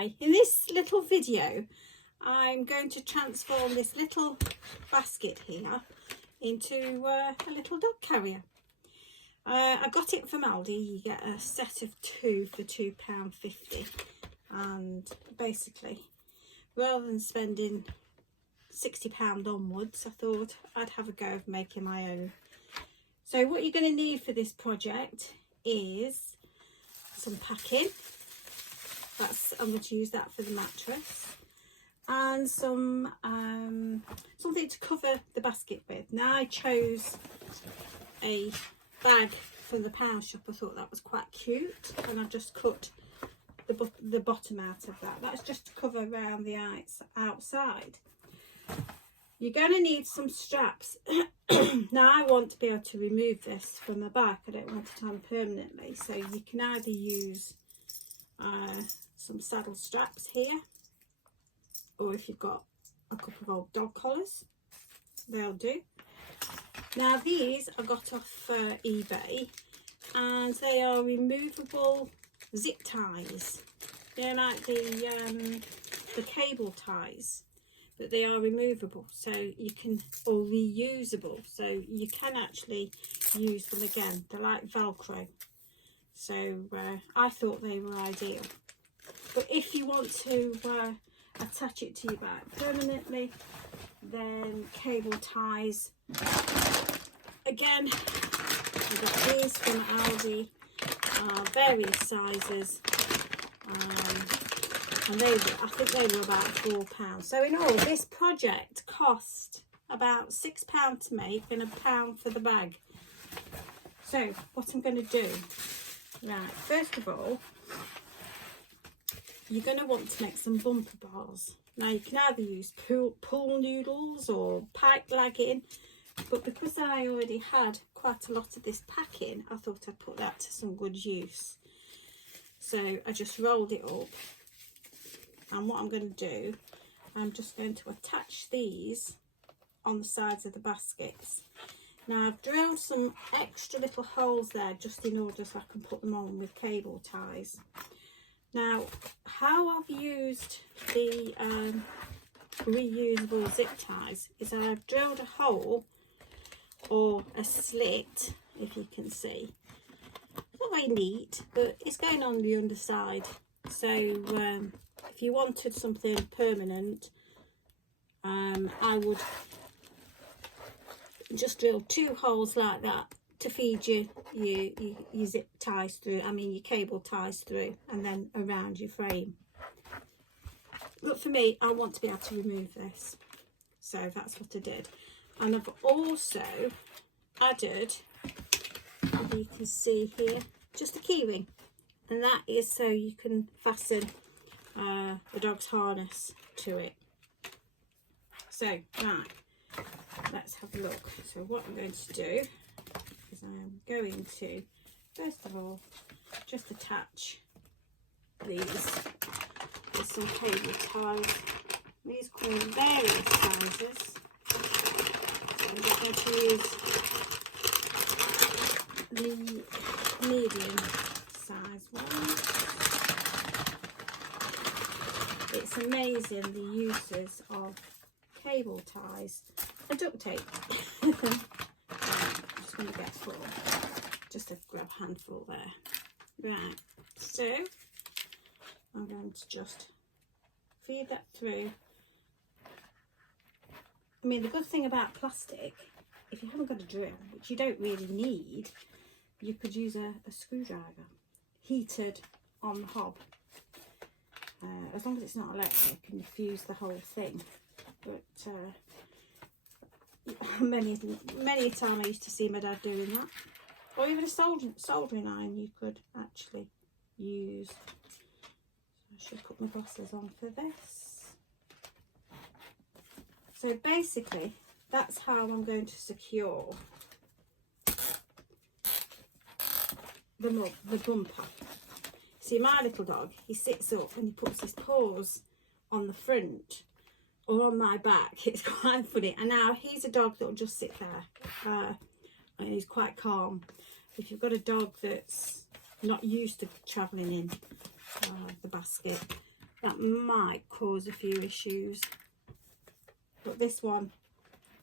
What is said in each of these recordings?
Hi, in this little video I'm going to transform this little basket here into a little dog carrier. I got it from Aldi. You get a set of 2 for £2.50, and basically rather than spending £60 onwards, I thought I'd have a go of making my own. So what you're going to need for this project is some packing. I'm going to use that for the mattress, and some something to cover the basket with. Now I chose a bag from the pound shop. I thought that was quite cute, and I've just cut the bottom out of that. That's just to cover around the outside. You're going to need some straps. Now I want to be able to remove this from the back. I don't want it on permanently, so you can either use some saddle straps here, or if you've got a couple of old dog collars, they'll do. Now these I got off eBay, and they are removable zip ties. They're like the cable ties, but they are removable, so you can, or reusable, so you can actually use them again. They're like Velcro, so I thought they were ideal. But if you want to attach it to your back permanently, then cable ties. Again, I got these from Aldi, various sizes, and I think they were about £4. So in all, this project cost about £6 to make and £1 for the bag. So what I'm going to do, right, first of all, you're going to want to make some bumper bars. Now you can either use pool noodles or pipe lagging, but because I already had quite a lot of this packing, I thought I'd put that to some good use. So I just rolled it up, and what I'm going to do, I'm just going to attach these on the sides of the baskets. Now I've drilled some extra little holes there just in order so I can put them on with cable ties. Now how I've used the reusable zip ties is I've drilled a hole, or a slit, if you can see. It's not very neat, but it's going on the underside. So if you wanted something permanent, I would just drill 2 holes like that to feed your zip ties through, your cable ties through, and then around your frame. But for me, I want to be able to remove this, so that's what I did. And I've also added, as you can see here, just a key ring, and that is so you can fasten the dog's harness to it. So right, let's have a look. So what I'm going to do is I'm going to, first of all, just attach these with some cable ties. These come in various sizes. So I'm just going to use the medium size one. It's amazing the uses of cable ties and duct tape. I'm just going to get full, just to grab a handful there. Right, so I'm going to just feed that through. The good thing about plastic, if you haven't got a drill, which you don't really need, you could use a screwdriver heated on the hob. As long as it's not electric and you fuse the whole thing. But many a time I used to see my dad doing that. Or even a soldering iron you could actually use. So I should put my glasses on for this. So basically, that's how I'm going to secure the bumper. See, my little dog, he sits up and he puts his paws on the front or on my back. It's quite funny. And now he's a dog that will just sit there, and he's quite calm. If you've got a dog that's not used to travelling in the basket, that might cause a few issues. But this one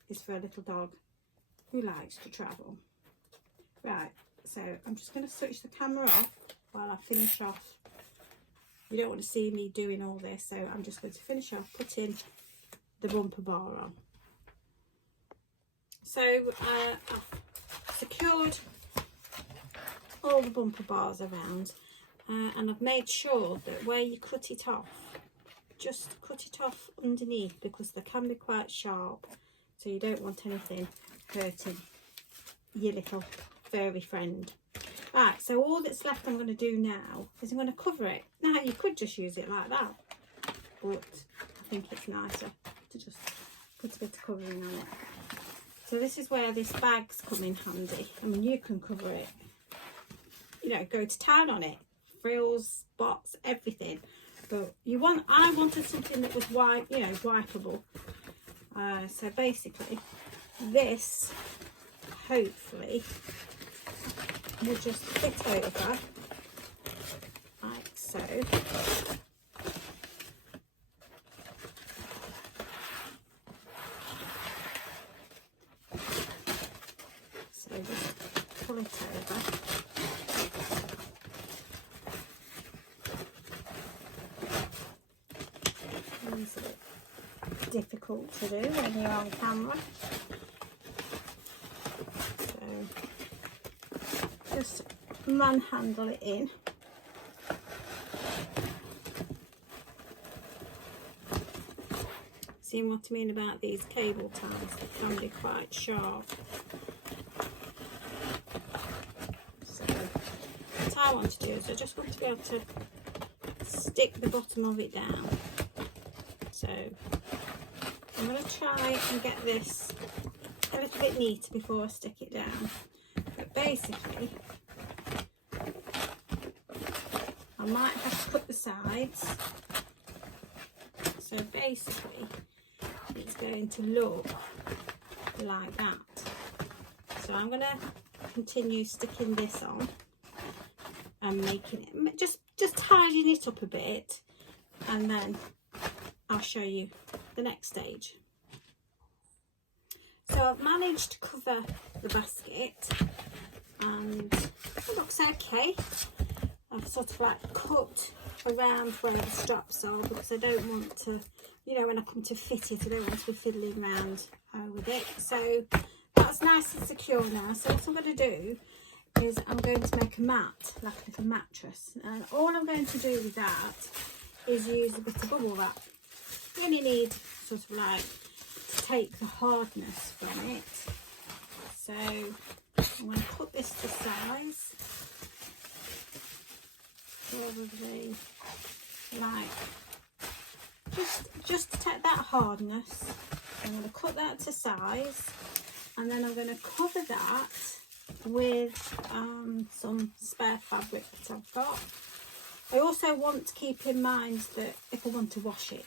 is for a little dog who likes to travel. Right, so I'm just going to switch the camera off while I finish off. You don't want to see me doing all this, so I'm just going to finish off putting the bumper bar on. So I've secured all the bumper bars around, and I've made sure that where you cut it off, just cut it off underneath, because they can be quite sharp, so you don't want anything hurting your little furry friend. Right, so all that's left I'm going to do now is I'm going to cover it. Now you could just use it like that, but I think it's nicer to just put a bit of covering on it. So this is where this bag's come in handy. I mean, you can cover it, you know, go to town on it, frills, spots, everything. But I wanted something that was wipeable. So basically, this hopefully will just fit over like so. So just pull it over. It's a bit difficult to do when you're on camera. So just manhandle it in. See what I mean about these cable ties? They can be quite sharp. So what I want to do is I just want to be able to stick the bottom of it down. So I'm going to try and get this a little bit neater before I stick it down. But basically, I might have to cut the sides. So basically, it's going to look like that. So I'm going to continue sticking this on and making it, just tidying it up a bit, and then I'll show you the next stage. So I've managed to cover the basket and it looks okay. I've sort of like cut around where the straps are, because I don't want to, you know, when I come to fit it, I don't want to be fiddling around with it. So that's nice and secure now. So what I'm going to do is I'm going to make a mat, like a little mattress, and all I'm going to do with that is use a bit of bubble wrap. You only need sort of like to take the hardness from it. So I'm going to cut this to size, probably like just to take that hardness. I'm going to cut that to size, and then I'm going to cover that with some spare fabric that I've got. I also want to keep in mind that if I want to wash it,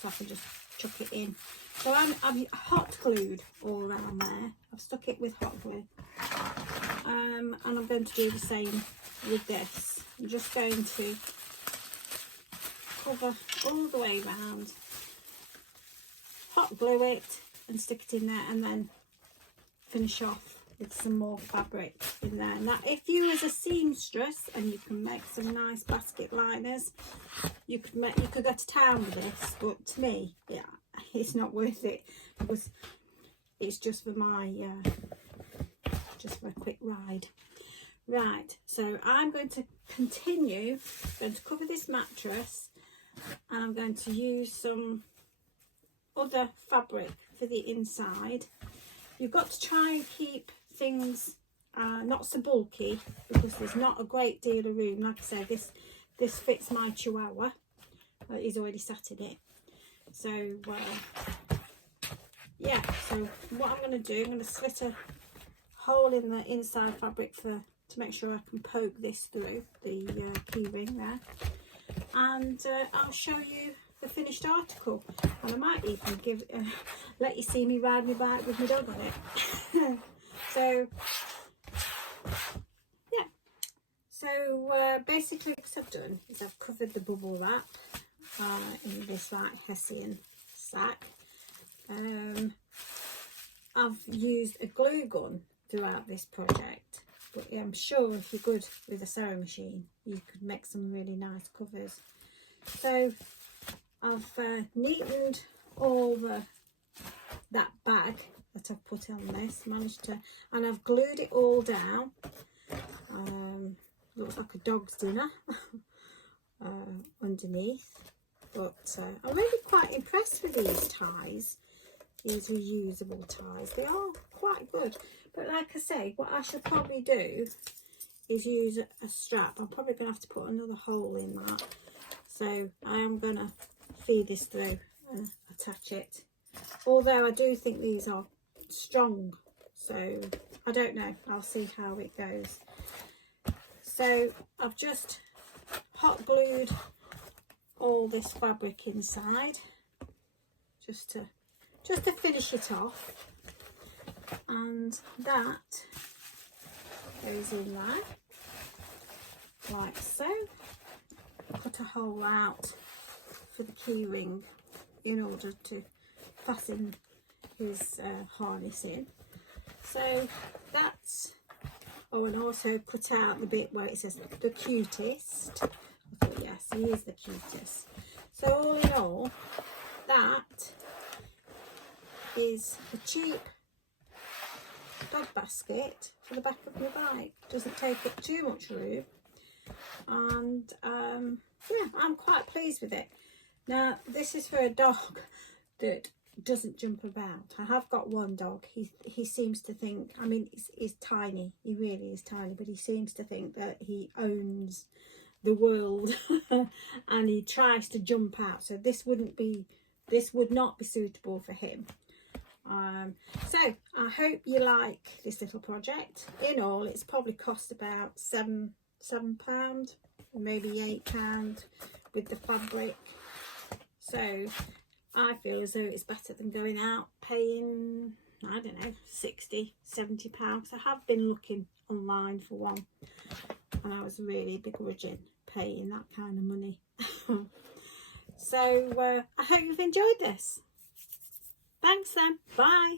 so I can just chuck it in. So I've hot glued all around there. I've stuck it with hot glue, and I'm going to do the same with this. I'm just going to cover all the way around, hot glue it and stick it in there, and then finish off with some more fabric in there. Now if you as a seamstress and you can make some nice basket liners, you could go to town with this, but to me, yeah, it's not worth it, because it's just for my just for a quick ride. Right, so I'm going to continue, going to cover this mattress, and I'm going to use some other fabric for the inside. You've got to try and keep things not so bulky, because there's not a great deal of room. Like I said, this fits my chihuahua. He's already sat in it. So yeah, so what I'm going to do, I'm going to slit a hole in the inside fabric to make sure I can poke this through the key ring there, and I'll show you the finished article, and I might even let you see me ride my bike with my dog on it. So yeah, so basically what I've done is I've covered the bubble wrap, in this like Hessian sack. I've used a glue gun throughout this project, but I'm sure if you're good with a sewing machine you could make some really nice covers. So I've neatened all that bag that I've put on this, and I've glued it all down. Looks like a dog's dinner underneath, but I'm really quite impressed with these ties, these reusable ties. They are quite good, but like I say, what I should probably do is use a strap. I'm probably going to have to put another hole in that, so I am going to feed this through and attach it, although I do think these are strong, so I don't know, I'll see how it goes. So I've just hot glued all this fabric inside just to finish it off, and that goes in there like so. Cut a hole out for the key ring in order to fasten his harness in. So that's, oh, and also cut out the bit where it says the cutest. I thought, yes, he is the cutest. So all in all, that is a cheap dog basket for the back of my bike. Doesn't take up too much room, and yeah, I'm quite pleased with it. Now this is for a dog that doesn't jump about. I have got one dog. He seems to think, I mean, he's tiny, he really is tiny, but he seems to think that he owns the world and he tries to jump out, so this would not be suitable for him. So I hope you like this little project. In all, it's probably cost about £7, maybe £8 with the fabric. So I feel as though it's better than going out paying, I don't know, £60–70. I have been looking online for one, and I was really begrudging paying that kind of money. So I hope you've enjoyed this. Thanks then. Bye.